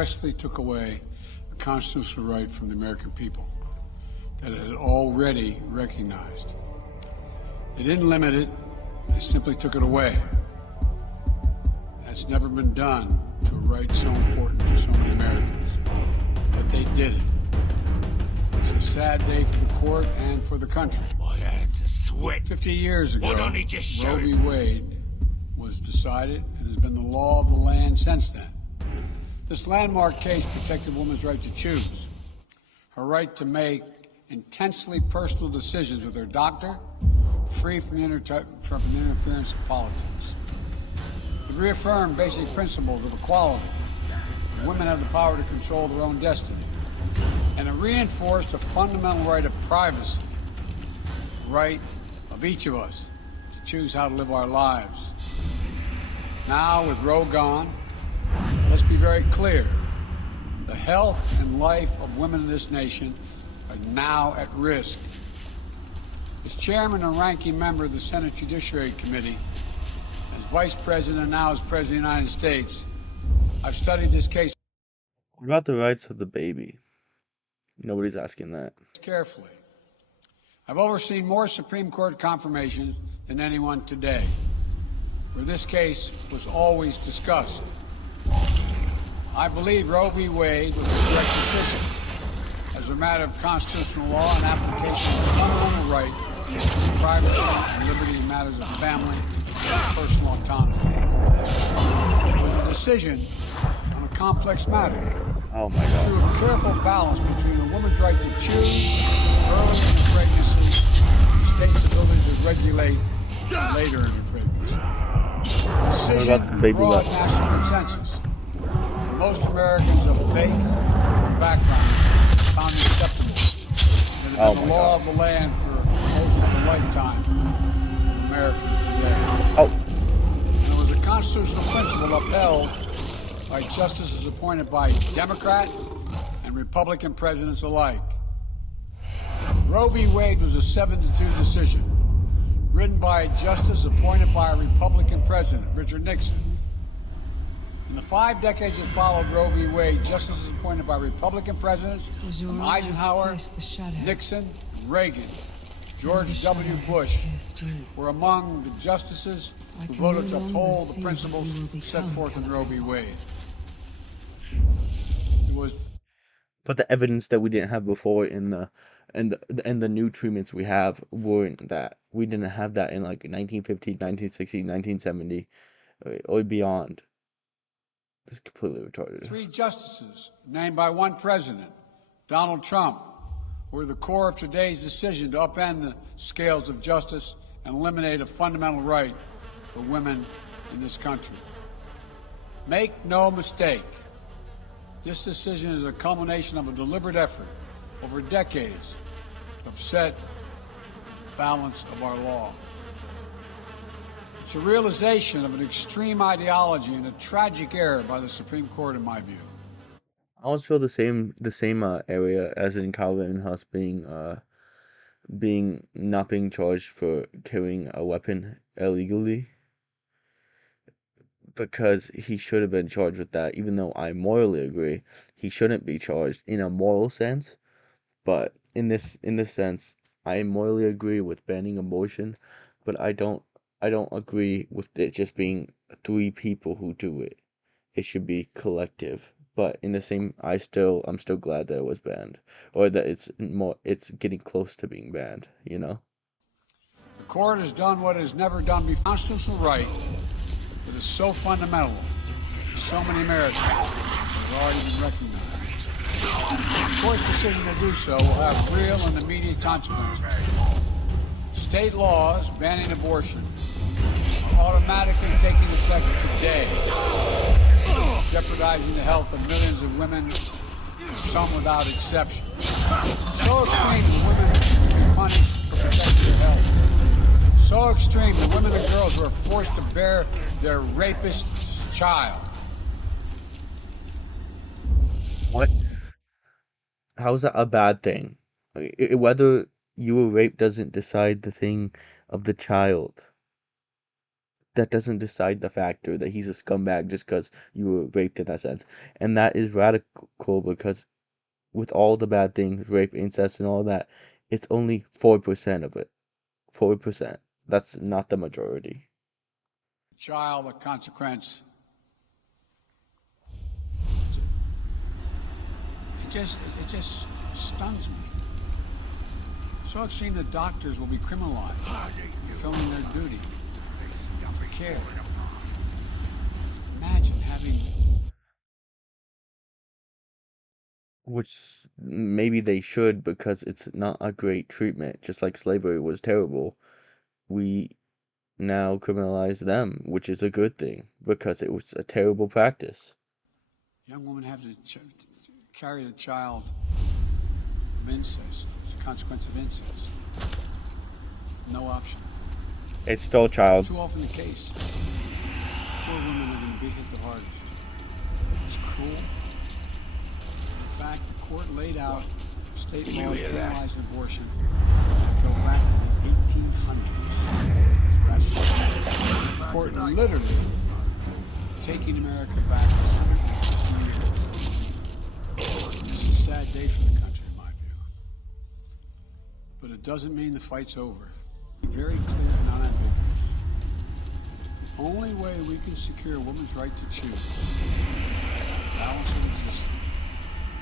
expressly took away a constitutional right from the American people that it had already recognized. They didn't limit it, they simply took it away. That's never been done to a right so important to so many Americans. But they did it. It's a sad day for the court and for the country. My hands are sweat. 50 years ago, Why don't he just show Roe v. it? Wade was decided and has been the law of the land since then. This landmark case protected women's right to choose, her right to make intensely personal decisions with her doctor, free from the interference of politics. It reaffirmed basic principles of equality. Women have the power to control their own destiny. And it reinforced the fundamental right of privacy, the right of each of us to choose how to live our lives. Now, with Roe gone, let's be very clear. The health and life of women in this nation are now at risk. As chairman and ranking member of the Senate Judiciary Committee, as vice president and now as president of the United States, I've studied this case What about the rights of the baby? Nobody's asking that. carefully. I've overseen more Supreme Court confirmations than anyone today, where this case was always discussed. I believe Roe v. Wade was the correct decision as a matter of constitutional law and application of the fundamental right to privacy and liberty in matters of family and personal autonomy. It was a decision on a complex matter. Oh my Through God. a careful balance between a woman's right to choose early in her pregnancy and states' ability to regulate later in her pregnancy. Decision about the baby broad left? national consensus. For most Americans of faith and background found it acceptable. It has Oh been my the law gosh. of the land for most of the lifetime of Americans today. Oh, And it was a constitutional principle upheld by justices appointed by Democrat and Republican presidents alike. Roe v. Wade was a 7-2 decision, written by a justice appointed by a Republican president, Richard Nixon. In the 5 decades that followed Roe v. Wade, justices appointed by Republican presidents from Eisenhower, Nixon, Reagan, George W. Bush were among the justices who voted to uphold the principles set forth in Roe v. Wade. It was but the evidence that we didn't have before in the new treatments we have weren't that. We didn't have that in like 1950, 1960, 1970, or beyond. This is completely retarded. 3 justices named by one president, Donald Trump, were the core of today's decision to upend the scales of justice and eliminate a fundamental right for women in this country. Make no mistake, this decision is a culmination of a deliberate effort over decades to upset the balance of our law. It's a realization of an extreme ideology and a tragic error by the Supreme Court, in my view. I almost feel the same area as in Calvin Huss being not being charged for carrying a weapon illegally, because he should have been charged with that, even though I morally agree he shouldn't be charged in a moral sense. But in this sense, I morally agree with banning abortion, but I don't agree with it just being 3 people who do it. It should be collective. But in the same, I'm still glad that it was banned, or that it's getting close to being banned, you know? The court has done what it has never done before. Constitutional right that is so fundamental to so many Americans has already been recognized. The court's decision to do so will have real and immediate consequences. State laws banning abortion are automatically taking effect today, jeopardizing the health of millions of women, some without exception. So extreme that women will be punished for protecting their health. So extreme that women and girls who are forced to bear their rapist's child. What? How is that a bad thing? Whether you were raped doesn't decide the thing of the child. that doesn't decide the factor that he's a scumbag just because you were raped in that sense. And that is radical because with all the bad things, rape, incest, and all that, it's only 4% of it. 4%. That's not the majority. Child, a consequence. It just stuns me. So extreme that doctors will be criminalized for fulfilling their duty, care. Imagine having. Which maybe they should because it's not a great treatment. Just like slavery was terrible, we now criminalize them, which is a good thing because it was a terrible practice. Young women have to carry the child of incest. It's a consequence of incest. No option. It's still a child. Too often the case. Poor women are going to be hit the hardest. It's cruel. In fact, the court laid out state laws penalizing abortion that go back to the 1800s. The court literally taking America back 150 years. It's a sad day for the country, in my view. But it doesn't mean the fight's over. Be very clear and unambiguous. The only way we can secure a woman's right to choose, balance of existence,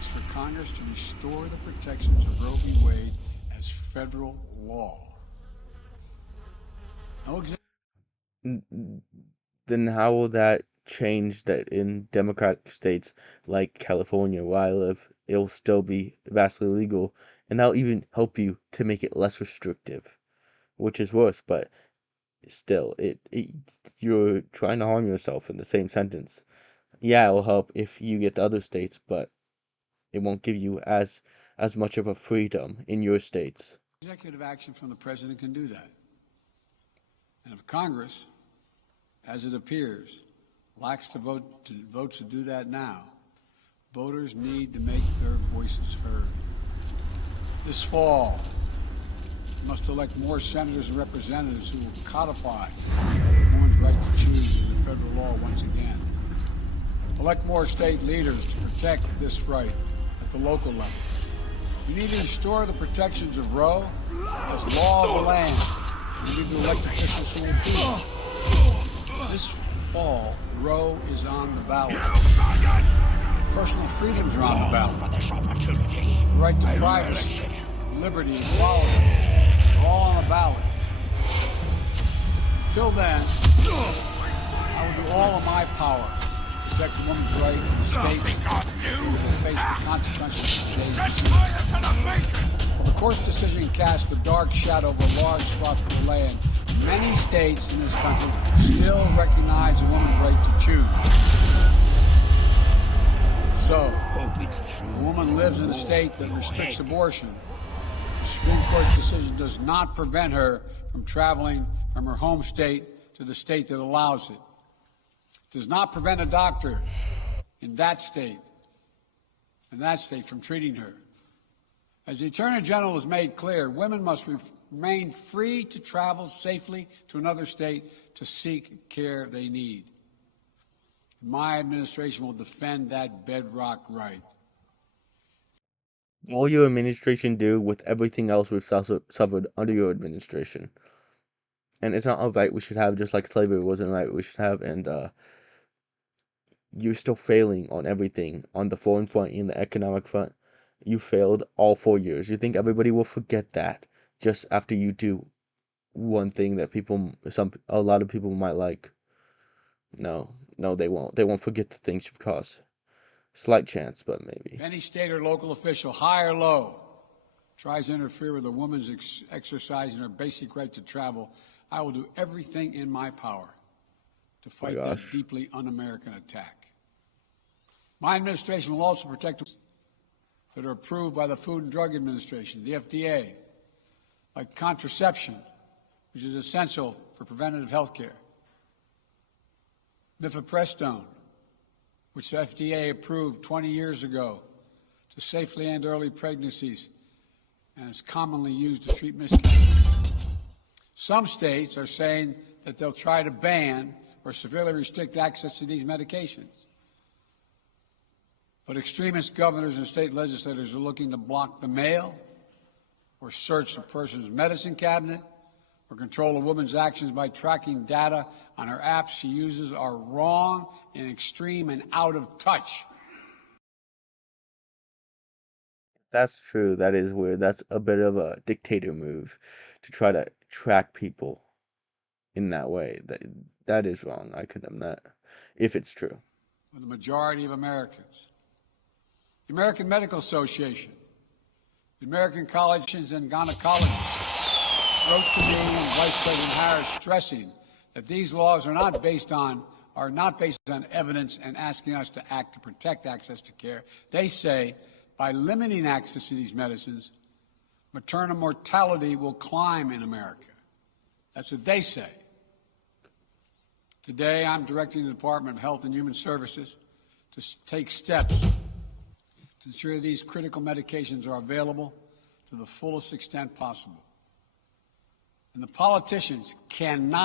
is for Congress to restore the protections of Roe v. Wade as federal law. No Then how will that change that in democratic states like California, where I live, it'll still be vastly legal, and that'll even help you to make it less restrictive, which is worse, but still, you're trying to harm yourself in the same sentence. Yeah, it'll help if you get to other states, but it won't give you as much of a freedom in your states. executive action from the president can do that. And if Congress, as it appears, lacks the votes to do that now, voters need to make their voices heard. This fall, we must elect more senators and representatives who will codify a woman's right to choose in the federal law once again. Elect more state leaders to protect this right at the local level. We need to restore the protections of Roe as law of the land. We need to elect officials who will do it. This fall, Roe is on the ballot. Personal freedoms are on the ballot. For this opportunity. The right to privacy, liberty, and equality are all on the ballot. Till then, I will do all of my power to protect the woman's right in the state who will face the consequences of today's decision. The court's decision cast a dark shadow over a large swath of the land. Many states in this country still recognize a woman's right to choose. So, if a woman lives in a state that restricts abortion, the Supreme Court's decision does not prevent her from traveling from her home state to the state that allows it. It does not prevent a doctor in that state from treating her. As the Attorney General has made clear, women must remain free to travel safely to another state to seek care they need. My administration will defend that bedrock right. Will your administration do with everything else we've suffered under your administration? And it's not a right we should have, just like slavery wasn't a right we should have, and you're still failing on everything, on the foreign front, in the economic front. You failed all 4 years. You think everybody will forget that just after you do one thing that a lot of people might like? No, they won't. They won't forget the things you've caused. Slight chance, but maybe. If any state or local official, high or low, tries to interfere with a woman's exercising her basic right to travel, I will do everything in my power to fight that deeply un-American attack. My administration will also protect that are approved by the Food and Drug Administration, the FDA, like contraception, which is essential for preventative health care, mifepristone, which the FDA approved 20 years ago to safely end early pregnancies and is commonly used to treat miscarriages. Some states are saying that they'll try to ban or severely restrict access to these medications. But extremist governors and state legislators are looking to block the mail or search a person's medicine cabinet or control a woman's actions by tracking data on her apps she uses are wrong and extreme and out of touch. That's true. That is weird. That's a bit of a dictator move to try to track people in that way. That is wrong. I condemn that if it's true. For the majority of Americans. The American Medical Association, the American Colleges and Gynecologists wrote to me and Vice President Harris stressing that these laws are not based on evidence and asking us to act to protect access to care. They say by limiting access to these medicines, maternal mortality will climb in America. That's what they say. Today, I'm directing the Department of Health and Human Services to take steps to ensure these critical medications are available to the fullest extent possible. And the politicians cannot